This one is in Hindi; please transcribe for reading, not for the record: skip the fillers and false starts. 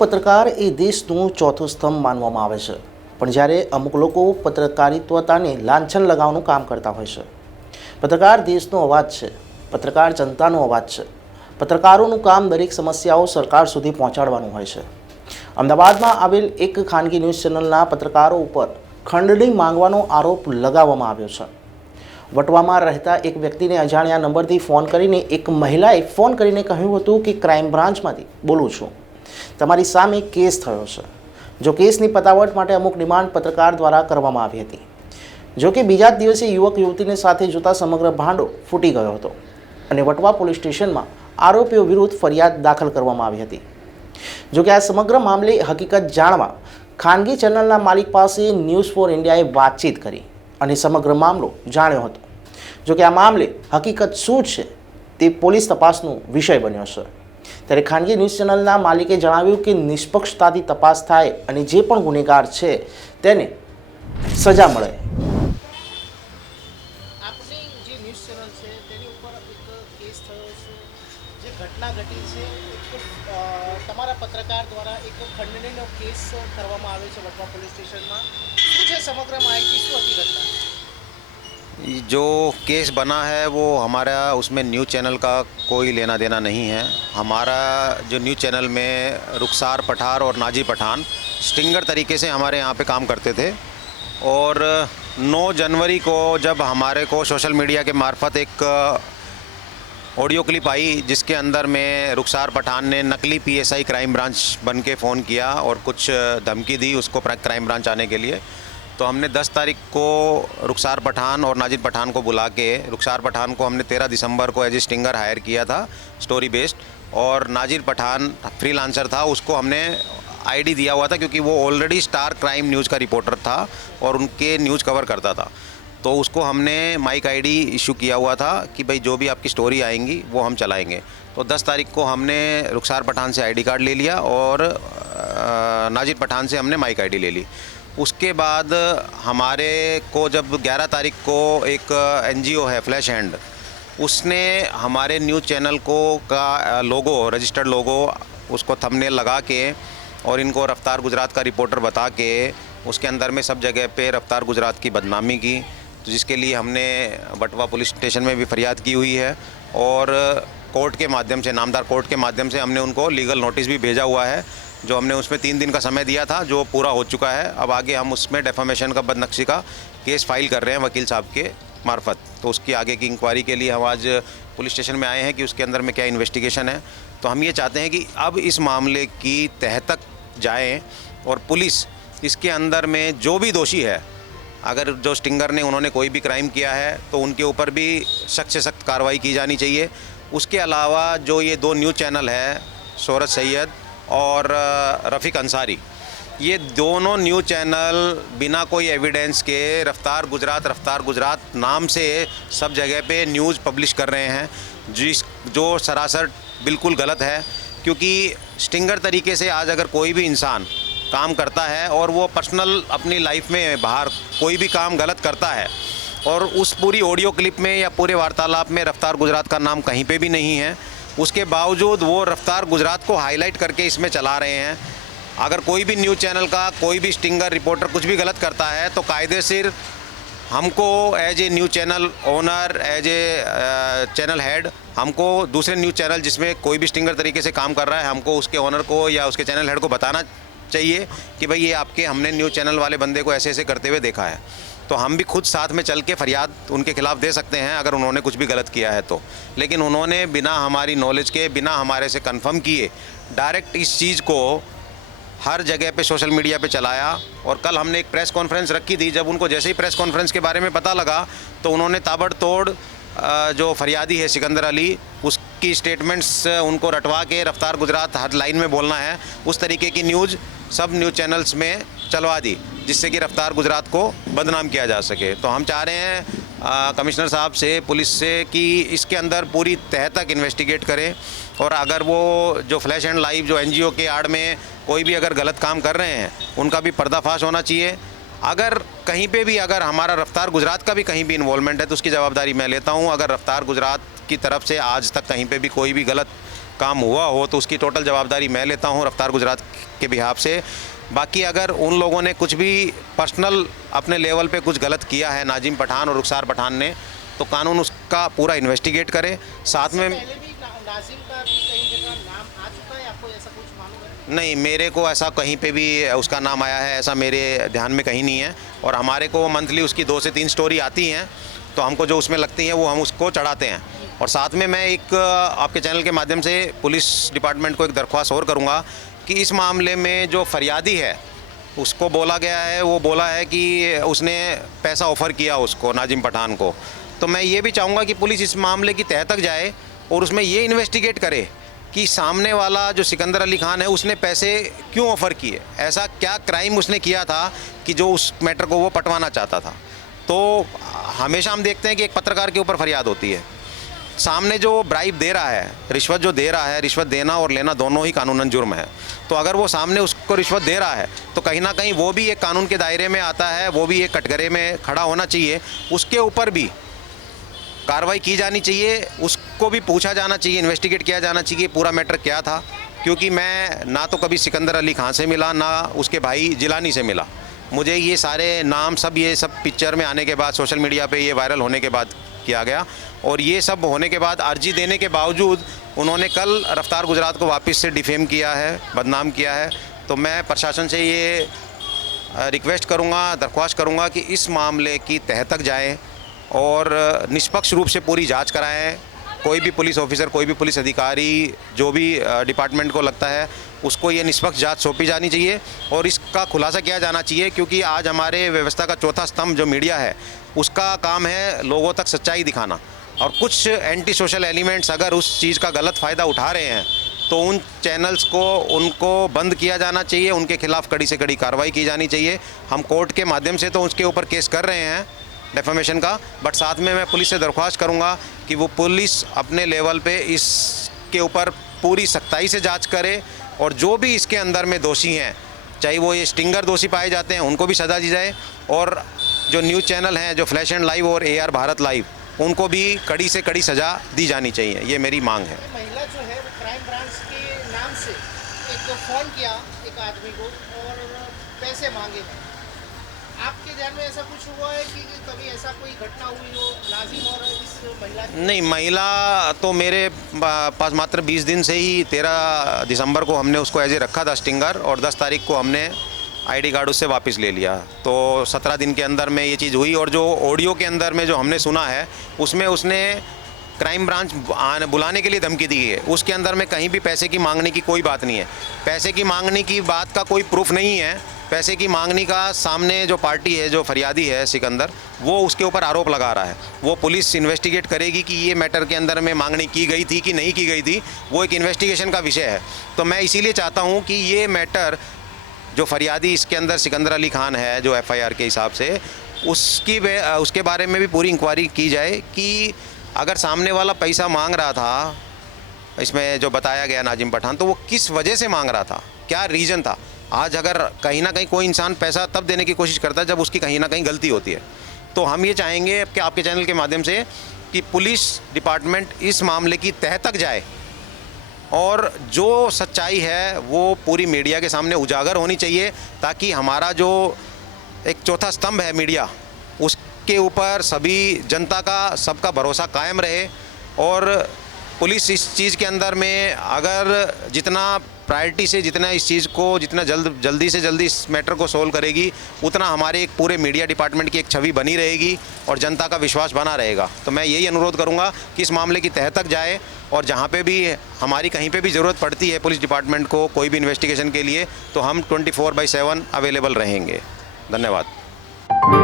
પત્રકાર એ દેશનું ચોથું સ્તંભ માનવામાં આવે છે, પણ જ્યારે અમુક લોકો પત્રકારિત્વતાને લાંછન લગાવવાનું કામ કરતા હોય છે. પત્રકાર દેશનો અવાજ છે, પત્રકાર જનતાનો અવાજ છે. પત્રકારોનું કામ દરેક સમસ્યાઓ સરકાર સુધી પહોંચાડવાનું હોય છે. અમદાવાદમાં આવેલ એક ખાનગી ન્યૂઝ ચેનલના પત્રકારો ઉપર ખંડણી માંગવાનો આરોપ લગાવવામાં આવ્યો છે. વટવામાં રહેતા એક વ્યક્તિને અજાણ્યા નંબરથી ફોન કરીને એક મહિલાએ ફોન કરીને કહ્યું હતું કે ક્રાઇમ બ્રાન્ચમાંથી બોલું છું, તમારી સામે કેસ થયો છે. જો કેસની પતાવટ માટે અમુક ડિમાન્ડ પત્રકાર દ્વારા કરવામાં આવી હતી. જો કે બીજા જ દિવસે યુવક યુવતીને સાથે જોતા સમગ્ર ભાંડો ફૂટી ગયો હતો અને વટવા પોલીસ સ્ટેશનમાં આરોપીઓ વિરુદ્ધ ફરિયાદ દાખલ કરવામાં આવી હતી. જો કે આ સમગ્ર મામલે હકીકત જાણવા ખાનગી ચેનલના માલિક પાસે ન્યૂઝ ફોર ઇન્ડિયાએ વાતચીત કરી અને સમગ્ર મામલો જાણ્યો હતો. જો કે આ મામલે હકીકત શું છે તે પોલીસ તપાસનો વિષય બન્યો છે. ત્યારે ખાનગી ન્યૂઝ ચેનલના માલિકે જણાવ્યું કે નિષ્પક્ષતાથી તપાસ થાય અને જે પણ ગુનેગાર છે તેને સજા મળે. આપની જે ન્યૂઝ ચેનલ છે તેની ઉપર એક કેસ થયો છે, જે ઘટના ઘટી છે. તમારા પત્રકાર દ્વારા એક ખંડણીનો કેસ કરવામાં આવ્યો છે વટવા પોલીસ સ્ટેશનમાં. શું છે સમગ્ર માહિતી, શું હતી ઘટના? जो केस बना है वो हमारा उसमें न्यूज़ चैनल का कोई लेना देना नहीं है. हमारा जो न्यूज़ चैनल में रुखसार पठार और नाजी पठान स्टिंगर तरीके से हमारे यहाँ पे काम करते थे और 9 जनवरी को जब हमारे को सोशल मीडिया के मार्फत एक ऑडियो क्लिप आई जिसके अंदर में रुखसार पठान ने नकली पीएसआई क्राइम ब्रांच बन के फ़ोन किया और कुछ धमकी दी उसको क्राइम ब्रांच आने के लिए. तो हमने 10 तारीख को रुखसार पठान और नाजिद पठान को बुला के रुखसार पठान को हमने 13 दिसंबर को एज ए स्टिंगर हायर किया था स्टोरी बेस्ड, और नाजिद पठान फ्रीलांसर था, उसको हमने आईडी दिया हुआ था क्योंकि वो ऑलरेडी स्टार क्राइम न्यूज़ का रिपोर्टर था और उनके न्यूज़ कवर करता था. तो उसको हमने माइक आईडी इशू किया हुआ था कि भाई जो भी आपकी स्टोरी आएंगी वो हम चलाएंगे. तो 10 तारीख को हमने रुखसार पठान से आईडी कार्ड ले लिया और नाजिद पठान से हमने माइक आईडी ले ली. उसके बाद हमारे को जब 11 तारीख को एक एनजीओ है फ्लैश हैंड, उसने हमारे न्यूज़ चैनल को का लोगो, रजिस्टर्ड लोगो, उसको थंबनेल लगा के और इनको रफ्तार गुजरात का रिपोर्टर बता के उसके अंदर में सब जगह पे रफ्तार गुजरात की बदनामी की, तो जिसके लिए हमने वटवा पुलिस स्टेशन में भी फरियाद की हुई है और कोर्ट के माध्यम से, नामदार कोर्ट के माध्यम से हमने उनको लीगल नोटिस भी भेजा हुआ है. जो हमने उसमें 3 दिन का समय दिया था जो पूरा हो चुका है. अब आगे हम उसमें डेफामेशन का बदनक्शी का केस फाइल कर रहे हैं वकील साहब के मार्फत. तो उसकी आगे की इंक्वायरी के लिए हम आज पुलिस स्टेशन में आए हैं कि उसके अंदर में क्या इन्वेस्टिगेशन है. तो हम ये चाहते हैं कि अब इस मामले की तह तक जाएँ और पुलिस इसके अंदर में जो भी दोषी है, अगर जो स्टिंगर ने उन्होंने कोई भी क्राइम किया है तो उनके ऊपर भी सख्त से सख्त कार्रवाई की जानी चाहिए. उसके अलावा जो ये 2 न्यूज़ चैनल है, शोहरत सैयद और रफ़ीक अंसारी, ये दोनों न्यूज़ चैनल बिना कोई एविडेंस के रफ्तार गुजरात नाम से सब जगह पे न्यूज़ पब्लिश कर रहे हैं, जो सरासर बिल्कुल गलत है. क्योंकि स्टिंगर तरीके से आज अगर कोई भी इंसान काम करता है और वो पर्सनल अपनी लाइफ में बाहर कोई भी काम गलत करता है और उस पूरी ऑडियो क्लिप में या पूरे वार्तालाप में रफ्तार गुजरात का नाम कहीं पे भी नहीं है, उसके बावजूद वो रफ्तार गुजरात को हाईलाइट करके इसमें चला रहे हैं. अगर कोई भी न्यूज़ चैनल का कोई भी स्टिंगर रिपोर्टर कुछ भी गलत करता है तो कायदे से हमको as a news channel owner, as a channel head, हमको दूसरे न्यूज़ चैनल जिसमें कोई भी स्टिंगर तरीके से काम कर रहा है, हमको उसके ओनर को या उसके चैनल हेड को बताना चाहिए कि भाई ये आपके हमने न्यूज़ चैनल वाले बंदे को ऐसे ऐसे करते हुए देखा है. तो हम भी खुद साथ में चल के फरियाद उनके खिलाफ़ दे सकते हैं अगर उन्होंने कुछ भी गलत किया है तो. लेकिन उन्होंने बिना हमारी नॉलेज के, बिना हमारे से कंफर्म किए डायरेक्ट इस चीज़ को हर जगह पे सोशल मीडिया पे चलाया. और कल हमने एक प्रेस कॉन्फ्रेंस रखी थी. जब उनको जैसे ही प्रेस कॉन्फ्रेंस के बारे में पता लगा तो उन्होंने ताबड़तोड़ जो फरियादी है सिकंदर अली, उसकी स्टेटमेंट्स उनको रटवा के रफ्तार गुजरात हर लाइन में बोलना है, उस तरीके की न्यूज़ सब न्यूज़ चैनल्स में चलवा दी जिससे कि रफ्तार गुजरात को बदनाम किया जा सके. तो हम चाह रहे हैं कमिश्नर साहब से, पुलिस से, कि इसके अंदर पूरी तह तक इन्वेस्टिगेट करें और अगर वो जो फ्लैश एंड लाइव जो एनजीओ के आड़ में कोई भी अगर गलत काम कर रहे हैं उनका भी पर्दाफाश होना चाहिए. अगर कहीं पे भी अगर हमारा रफ्तार गुजरात का भी कहीं भी इन्वॉल्वमेंट है तो उसकी जवाबदारी मैं लेता हूँ. अगर रफ्तार गुजरात की तरफ से आज तक कहीं पे भी कोई भी गलत काम हुआ हो तो उसकी टोटल जवाबदारी मैं लेता हूँ रफ्तार गुजरात के बिहाफ से। बाकी अगर उन लोगों ने कुछ भी पर्सनल अपने लेवल पे कुछ गलत किया है, नाजिम पठान और रुखसार पठान ने, तो कानून उसका पूरा इन्वेस्टिगेट करे। साथ में पहले भी नाजिम का भी कहीं जगह नाम आ चुका है, आपको ऐसा कुछ मालूम है? नहीं, मेरे को ऐसा कहीं पे भी उसका नाम आया है ऐसा मेरे ध्यान में कहीं नहीं है। और हमारे को मंथली उसकी 2 से 3 स्टोरी आती हैं, तो हमको जो उसमें लगती हैं वो हम उसको चढ़ाते हैं। और साथ में मैं एक आपके चैनल के माध्यम से पुलिस डिपार्टमेंट को एक दरख्वास्त और करूँगा कि इस मामले में जो फरियादी है उसको बोला गया है, वो बोला है कि उसने पैसा ऑफ़र किया उसको, नाजिम पठान को। तो मैं ये भी चाहूँगा कि पुलिस इस मामले की तह तक जाए और उसमें ये इन्वेस्टिगेट करे कि सामने वाला जो सिकंदर अली खान है उसने पैसे क्यों ऑफ़र किए, ऐसा क्या क्राइम उसने किया था कि जो उस मैटर को वो पटवाना चाहता था। तो हमेशा हम देखते हैं कि एक पत्रकार के ऊपर फरियाद होती है, सामने जो ब्राइब दे रहा है, रिश्वत जो दे रहा है, रिश्वत देना और लेना दोनों ही कानूनन जुर्म है। तो अगर वो सामने उसको रिश्वत दे रहा है तो कहीं ना कहीं वो भी एक कानून के दायरे में आता है, वो भी एक कटघरे में खड़ा होना चाहिए, उसके ऊपर भी कार्रवाई की जानी चाहिए, उसको भी पूछा जाना चाहिए, इन्वेस्टिगेट किया जाना चाहिए पूरा मैटर क्या था। क्योंकि मैं ना तो कभी सिकंदर अली खान से मिला, ना उसके भाई जिलानी से मिला। मुझे ये सारे नाम सब ये सब पिक्चर में आने के बाद, सोशल मीडिया पे ये वायरल होने के बाद किया गया, और ये सब होने के बाद अर्जी देने के बावजूद उन्होंने कल रफ्तार गुजरात को वापस से डिफेम किया है, बदनाम किया है। तो मैं प्रशासन से ये रिक्वेस्ट करूँगा, दरख्वास्त करूँगा कि इस मामले की तह तक जाएँ और निष्पक्ष रूप से पूरी जांच कराएं। कोई भी पुलिस ऑफिसर, कोई भी पुलिस अधिकारी, जो भी डिपार्टमेंट को लगता है उसको ये निष्पक्ष जांच सौंपी जानी चाहिए और इसका खुलासा किया जाना चाहिए। क्योंकि आज हमारे व्यवस्था का चौथा स्तंभ जो मीडिया है उसका काम है लोगों तक सच्चाई दिखाना, और कुछ एंटी सोशल एलिमेंट्स अगर उस चीज़ का गलत फ़ायदा उठा रहे हैं तो उन चैनल्स को उनको बंद किया जाना चाहिए, उनके खिलाफ़ कड़ी से कड़ी कार्रवाई की जानी चाहिए। हम कोर्ट के माध्यम से तो उसके ऊपर केस कर रहे हैं डेफेमेशन का, बट साथ में मैं पुलिस से दरख्वास्त करूंगा कि वो पुलिस अपने लेवल पे इसके ऊपर पूरी सख्ताई से जांच करे और जो भी इसके अंदर में दोषी हैं, चाहे वो ये स्टिंगर दोषी पाए जाते हैं, उनको भी सजा दी जाए, और जो न्यूज़ चैनल हैं, जो फ्लैश एंड लाइव और AR भारत लाइव, उनको भी कड़ी से कड़ी सजा दी जानी चाहिए। ये मेरी मांग है। महिला जो है वो क्राइम ब्रांच के नाम से एक फ़ोन किया एक आदमी को और पैसे मांगे हैं। आपके ध्यान में ऐसा कुछ हुआ है कि कभी ऐसा कोई घटना हुई हो नाजिम और इस महिला की? नहीं, महिला तो मेरे पास मात्र 20 दिन से ही 13 दिसंबर को हमने उसको एज ए रखा था स्टिंगर, और 10 तारीख को हमने ID कार्ड उससे वापस ले लिया। तो 17 दिन के अंदर में ये चीज़ हुई। और जो ऑडियो के अंदर में जो हमने सुना है उसमें उसने क्राइम ब्रांच बुलाने के लिए धमकी दी है। उसके अंदर में कहीं भी पैसे की मांगने की कोई बात नहीं है। पैसे की मांगने की बात का कोई प्रूफ नहीं है। पैसे की मांगने का सामने जो पार्टी है, जो फरियादी है सिकंदर, वो उसके ऊपर आरोप लगा रहा है। वो पुलिस इन्वेस्टिगेट करेगी कि ये मैटर के अंदर में मांगनी की गई थी कि नहीं की गई थी, वो एक इन्वेस्टिगेशन का विषय है। तो मैं इसीलिए चाहता हूँ कि ये मैटर जो फरियादी इसके अंदर सिकंदर अली खान है, जो FIR के हिसाब से, उसके बारे में भी पूरी इंक्वायरी की जाए कि अगर सामने वाला पैसा मांग रहा था, इसमें जो बताया गया नाजिम पठान, तो वो किस वजह से मांग रहा था, क्या रीज़न था। आज अगर कहीं ना कहीं कोई इंसान पैसा तब देने की कोशिश करता है जब उसकी कहीं ना कहीं गलती होती है। तो हम ये चाहेंगे कि आपके चैनल के माध्यम से कि पुलिस डिपार्टमेंट इस मामले की तह तक जाए और जो सच्चाई है वो पूरी मीडिया के सामने उजागर होनी चाहिए, ताकि हमारा जो एक चौथा स्तंभ है मीडिया, उसके ऊपर सभी जनता का, सबका भरोसा कायम रहे। और पुलिस इस चीज़ के अंदर में अगर जितना प्रायोरिटी से, जितना इस चीज़ को जितना जल्दी से जल्दी इस मैटर को सोल्व करेगी, उतना हमारे एक पूरे मीडिया डिपार्टमेंट की एक छवि बनी रहेगी और जनता का विश्वास बना रहेगा। तो मैं यही अनुरोध करूंगा कि इस मामले की तह तक जाए, और जहां पे भी हमारी कहीं पे भी ज़रूरत पड़ती है पुलिस डिपार्टमेंट को कोई भी इन्वेस्टिगेशन के लिए, तो हम 24/7 अवेलेबल रहेंगे। धन्यवाद।